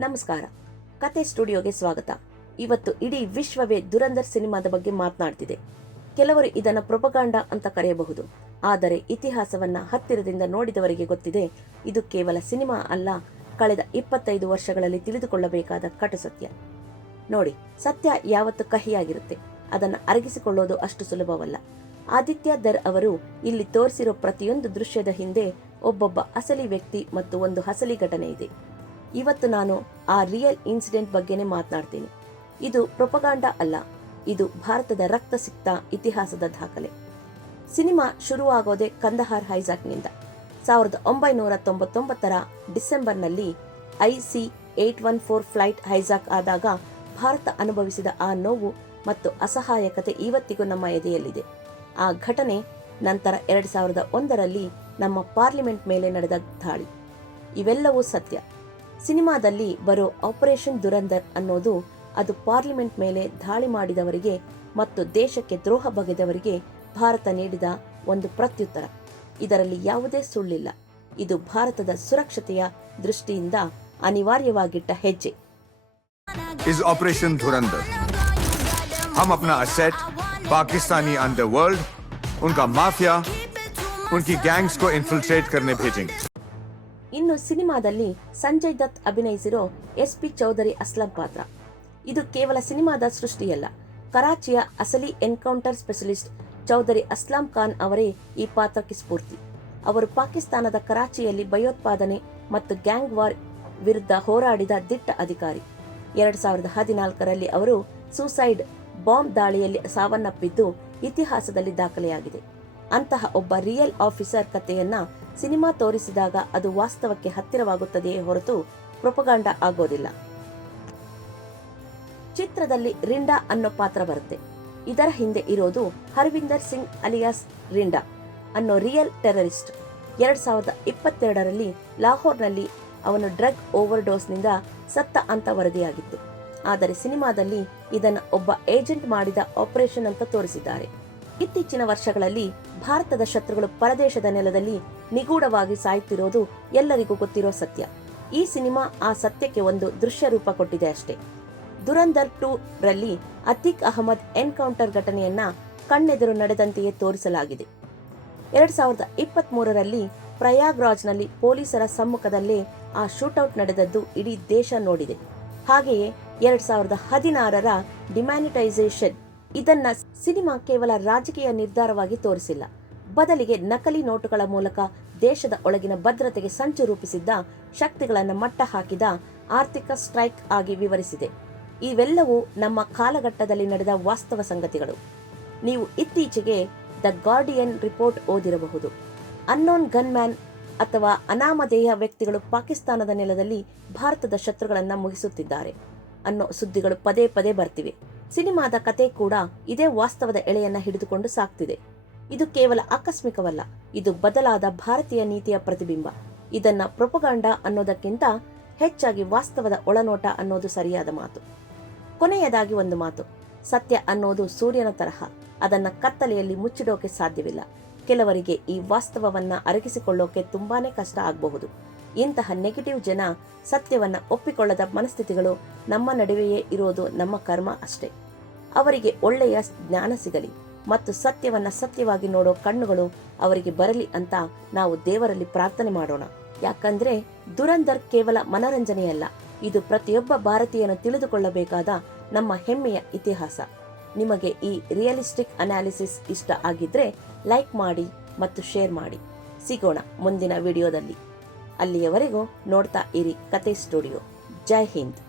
ನಮಸ್ಕಾರ, ಕತೆ ಸ್ಟುಡಿಯೋಗೆ ಸ್ವಾಗತ. ಇವತ್ತು ಇಡೀ ವಿಶ್ವವೇ ದುರಂಧರ್ ಸಿನಿಮಾದ ಬಗ್ಗೆ ಮಾತನಾಡ್ತಿದೆ. ಕೆಲವರು ಇದನ್ನ ಪ್ರೊಪಗಾಂಡ ಅಂತ ಕರೆಯಬಹುದು, ಆದರೆ ಇತಿಹಾಸವನ್ನ ಹತ್ತಿರದಿಂದ ನೋಡಿದವರಿಗೆ ಗೊತ್ತಿದೆ ಇದು ಕೇವಲ ಸಿನಿಮಾ ಅಲ್ಲ, ಕಳೆದ 25 ವರ್ಷಗಳಲ್ಲಿ ತಿಳಿದುಕೊಳ್ಳಬೇಕಾದ ಕಟು ಸತ್ಯ. ನೋಡಿ, ಸತ್ಯ ಯಾವತ್ತು ಕಹಿಯಾಗಿರುತ್ತೆ, ಅದನ್ನು ಅರಗಿಸಿಕೊಳ್ಳೋದು ಅಷ್ಟು ಸುಲಭವಲ್ಲ. ಆದಿತ್ಯ ದರ್ ಅವರು ಇಲ್ಲಿ ತೋರಿಸಿರೋ ಪ್ರತಿಯೊಂದು ದೃಶ್ಯದ ಹಿಂದೆ ಒಬ್ಬೊಬ್ಬ ಅಸಲಿ ವ್ಯಕ್ತಿ ಮತ್ತು ಒಂದು ಹಸಲಿ ಘಟನೆ ಇದೆ. ಇವತ್ತು ನಾನು ಆ ರಿಯಲ್ ಇನ್ಸಿಡೆಂಟ್ ಬಗ್ಗೆನೇ ಮಾತನಾಡ್ತೀನಿ. ಇದು ಪ್ರೊಪಗಾಂಡ ಅಲ್ಲ, ಇದು ಭಾರತದ ರಕ್ತಸಿಕ್ತ ಇತಿಹಾಸದ ದಾಖಲೆ. ಸಿನಿಮಾ ಶುರುವಾಗೋದೇ ಕಂದಹಾರ್ ಹೈಜಾಕ್ನಿಂದ. 1999ರ ಡಿಸೆಂಬರ್ನಲ್ಲಿ IC-814 ಫ್ಲೈಟ್ ಹೈಜಾಕ್ ಆದಾಗ ಭಾರತ ಅನುಭವಿಸಿದ ಆ ನೋವು ಮತ್ತು ಅಸಹಾಯಕತೆ ಇವತ್ತಿಗೂ ನಮ್ಮ ಎದೆಯಲ್ಲಿದೆ. ಆ ಘಟನೆ ನಂತರ 2001ರಲ್ಲಿ ನಮ್ಮ ಪಾರ್ಲಿಮೆಂಟ್ ಮೇಲೆ ನಡೆದ ದಾಳಿ, ಇವೆಲ್ಲವೂ ಸತ್ಯ. ಸಿನಿಮಾದಲ್ಲಿ ಬರೋ ಆಪರೇಷನ್ ದುರಂಧರ್ ಅನ್ನೋದು ಅದು ಪಾರ್ಲಿಮೆಂಟ್ ಮೇಲೆ ದಾಳಿ ಮಾಡಿದವರಿಗೆ ಮತ್ತು ದೇಶಕ್ಕೆ ದ್ರೋಹ ಬಗೆದವರಿಗೆ ಭಾರತ ನೀಡಿದ ಒಂದು ಪ್ರತ್ಯುತ್ತರ. ಇದರಲ್ಲಿ ಯಾವುದೇ ಸುಳ್ಳಿಲ್ಲ. ಇದು ಭಾರತದ ಸುರಕ್ಷತೆಯ ದೃಷ್ಟಿಯಿಂದ ಅನಿವಾರ್ಯವಾಗಿಟ್ಟ ಹೆಜ್ಜೆ. इस ऑपरेशन धुरंधर हम अपना असेट पाकिस्तानी अंडरवर्ल्ड, उनका माफिया, उनकी गैंग्स को इन्फिल्ट्रेट करने भेजेंगे. ಇನ್ನು ಸಿನಿಮಾದಲ್ಲಿ ಸಂಜಯ್ ದತ್ ಅಭಿನಯಿಸಿರೋ SP ಚೌಧರಿ ಅಸ್ಲಂ ಪಾತ್ರ. ಇದು ಕೇವಲ ಸಿನಿಮಾದ ಸೃಷ್ಟಿಯಲ್ಲ, ಕರಾಚಿಯ ಅಸಲಿ ಎನ್ಕೌಂಟರ್ ಸ್ಪೆಷಲಿಸ್ಟ್ ಚೌಧರಿ ಅಸ್ಲಾಂ ಖಾನ್ ಅವರೇ ಈ ಪಾತ್ರಕ್ಕೆ ಸ್ಫೂರ್ತಿ. ಅವರು ಪಾಕಿಸ್ತಾನದ ಕರಾಚಿಯಲ್ಲಿ ಭಯೋತ್ಪಾದನೆ ಮತ್ತು ಗ್ಯಾಂಗ್ ವಾರ್ ವಿರುದ್ಧ ಹೋರಾಡಿದ ದಿಟ್ಟ ಅಧಿಕಾರಿ. 2014ರಲ್ಲಿ ಅವರು ಸೂಸೈಡ್ ಬಾಂಬ್ ದಾಳಿಯಲ್ಲಿ ಸಾವನ್ನಪ್ಪಿದ್ದು ಇತಿಹಾಸದಲ್ಲಿ ದಾಖಲೆಯಾಗಿದೆ. ಅಂತಹ ಒಬ್ಬ ರಿಯಲ್ ಆಫೀಸರ್ ಕಥೆಯನ್ನ ಸಿನಿಮಾ ತೋರಿಸಿದಾಗ ಅದು ವಾಸ್ತವಕ್ಕೆ ಹತ್ತಿರವಾಗುತ್ತದೆಯೇ ಹೊರತು ಪ್ರೊಪಗಾಂಡ ಆಗೋದಿಲ್ಲ. ಚಿತ್ರದಲ್ಲಿ ರಿಂಡಾ ಅನ್ನೋ ಪಾತ್ರ ಬರುತ್ತೆ. ಇದರ ಹಿಂದೆ ಇರೋದು ಹರ್ವಿಂದರ್ ಸಿಂಗ್ ಅಲಿಯಾಸ್ ರಿಂಡಾ ಅನ್ನೋ ರಿಯಲ್ ಟೆರರಿಸ್ಟ್. 2022ರಲ್ಲಿ ಲಾಹೋರ್ನಲ್ಲಿ ಅವನು ಡ್ರಗ್ ಓವರ್ ಡೋಸ್ನಿಂದ ಸತ್ತ ಅಂತ ವರದಿಯಾಗಿತ್ತು. ಆದರೆ ಸಿನಿಮಾದಲ್ಲಿ ಇದನ್ನು ಒಬ್ಬ ಏಜೆಂಟ್ ಮಾಡಿದ ಆಪರೇಷನ್ ಅಂತ ತೋರಿಸಿದ್ದಾರೆ. ಇತ್ತೀಚಿನ ವರ್ಷಗಳಲ್ಲಿ ಭಾರತದ ಶತ್ರುಗಳು ಪರದೇಶದ ನೆಲದಲ್ಲಿ ನಿಗೂಢವಾಗಿ ಸಾಯುತ್ತಿರೋದು ಎಲ್ಲರಿಗೂ ಗೊತ್ತಿರೋ ಸತ್ಯ. ಈ ಸಿನಿಮಾ ಆ ಸತ್ಯಕ್ಕೆ ಒಂದು ದೃಶ್ಯ ರೂಪ ಕೊಟ್ಟಿದೆ ಅಷ್ಟೇ. ದುರಂಧರ್ 2ರಲ್ಲಿ ಅತೀಕ್ ಅಹಮದ್ ಎನ್ಕೌಂಟರ್ ಘಟನೆಯನ್ನ ಕಣ್ಣೆದುರು ನಡೆದಂತೆಯೇ ತೋರಿಸಲಾಗಿದೆ. 2023ರಲ್ಲಿ ಪ್ರಯಾಗ್ರಾಜ್ನಲ್ಲಿ ಪೊಲೀಸರ ಸಮ್ಮುಖದಲ್ಲೇ ಆ ಶೂಟೌಟ್ ನಡೆದದ್ದು ಇಡೀ ದೇಶ ನೋಡಿದೆ. ಹಾಗೆಯೇ 2016ರ ಡಿಮ್ಯಾನಿಟೈಸೇಷನ್, ಇದನ್ನ ಸಿನಿಮಾ ಕೇವಲ ರಾಜಕೀಯ ನಿರ್ಧಾರವಾಗಿ ತೋರಿಸಿಲ್ಲ, ಬದಲಿಗೆ ನಕಲಿ ನೋಟುಗಳ ಮೂಲಕ ದೇಶದ ಒಳಗಿನ ಭದ್ರತೆಗೆ ಸಂಚು ರೂಪಿಸಿದ್ದ ಶಕ್ತಿಗಳನ್ನು ಮಟ್ಟ ಹಾಕಿದ ಆರ್ಥಿಕ ಸ್ಟ್ರೈಕ್ ಆಗಿ ವಿವರಿಸಿದೆ. ಇವೆಲ್ಲವೂ ನಮ್ಮ ಕಾಲಘಟ್ಟದಲ್ಲಿ ನಡೆದ ವಾಸ್ತವ ಸಂಗತಿಗಳು. ನೀವು ಇತ್ತೀಚೆಗೆ ದ ಗಾರ್ಡಿಯನ್ ರಿಪೋರ್ಟ್ ಓದಿರಬಹುದು. ಅನ್ನೋನ್ ಗನ್ಮ್ಯಾನ್ ಅಥವಾ ಅನಾಮಧೇಯ ವ್ಯಕ್ತಿಗಳು ಪಾಕಿಸ್ತಾನದ ನೆಲದಲ್ಲಿ ಭಾರತದ ಶತ್ರುಗಳನ್ನು ಮುಗಿಸುತ್ತಿದ್ದಾರೆ ಅನ್ನೋ ಸುದ್ದಿಗಳು ಪದೇ ಪದೇ ಬರ್ತಿವೆ. ಸಿನಿಮಾದ ಕತೆ ಕೂಡ ಇದೇ ವಾಸ್ತವದ ಎಳೆಯನ್ನ ಹಿಡಿದುಕೊಂಡು ಸಾಕ್ತಿದೆ. ಇದು ಕೇವಲ ಆಕಸ್ಮಿಕವಲ್ಲ, ಇದು ಬದಲಾದ ಭಾರತೀಯ ನೀತಿಯ ಪ್ರತಿಬಿಂಬ. ಇದನ್ನ ಪ್ರೊಪಗಾಂಡ ಅನ್ನೋದಕ್ಕಿಂತ ಹೆಚ್ಚಾಗಿ ವಾಸ್ತವದ ಒಳನೋಟ ಅನ್ನೋದು ಸರಿಯಾದ ಮಾತು. ಕೊನೆಯದಾಗಿ ಒಂದು ಮಾತು, ಸತ್ಯ ಅನ್ನೋದು ಸೂರ್ಯನ ತರಹ, ಅದನ್ನ ಕತ್ತಲೆಯಲ್ಲಿ ಮುಚ್ಚಿಡೋಕೆ ಸಾಧ್ಯವಿಲ್ಲ. ಕೆಲವರಿಗೆ ಈ ವಾಸ್ತವವನ್ನ ಅರಗಿಸಿಕೊಳ್ಳೋಕೆ ತುಂಬಾನೇ ಕಷ್ಟ ಆಗಬಹುದು. ಇಂತಹ ನೆಗೆಟಿವ್ ಜನ, ಸತ್ಯವನ್ನ ಒಪ್ಪಿಕೊಳ್ಳದ ಮನಸ್ಥಿತಿಗಳು ನಮ್ಮ ನಡುವೆಯೇ ಇರೋದು ನಮ್ಮ ಕರ್ಮ ಅಷ್ಟೇ. ಅವರಿಗೆ ಒಳ್ಳೆಯ ಜ್ಞಾನ ಸಿಗಲಿ ಮತ್ತು ಸತ್ಯವನ್ನ ಸತ್ಯವಾಗಿ ನೋಡೋ ಕಣ್ಣುಗಳು ಅವರಿಗೆ ಬರಲಿ ಅಂತ ನಾವು ದೇವರಲ್ಲಿ ಪ್ರಾರ್ಥನೆ ಮಾಡೋಣ. ಯಾಕಂದ್ರೆ ದುರಂಧರ್ ಕೇವಲ ಮನರಂಜನೆಯಲ್ಲ, ಇದು ಪ್ರತಿಯೊಬ್ಬ ಭಾರತೀಯನು ತಿಳಿದುಕೊಳ್ಳಬೇಕಾದ ನಮ್ಮ ಹೆಮ್ಮೆಯ ಇತಿಹಾಸ. ನಿಮಗೆ ಈ ರಿಯಲಿಸ್ಟಿಕ್ ಅನಾಲಿಸಿಸ್ ಇಷ್ಟ ಆಗಿದ್ರೆ ಲೈಕ್ ಮಾಡಿ ಮತ್ತು ಶೇರ್ ಮಾಡಿ. ಸಿಗೋಣ ಮುಂದಿನ ವಿಡಿಯೋದಲ್ಲಿ. ಅಲ್ಲಿಯವರೆಗೂ ನೋಡ್ತಾ ಇರಿ ಕತೆ ಸ್ಟುಡಿಯೋ. ಜೈ ಹಿಂದ್.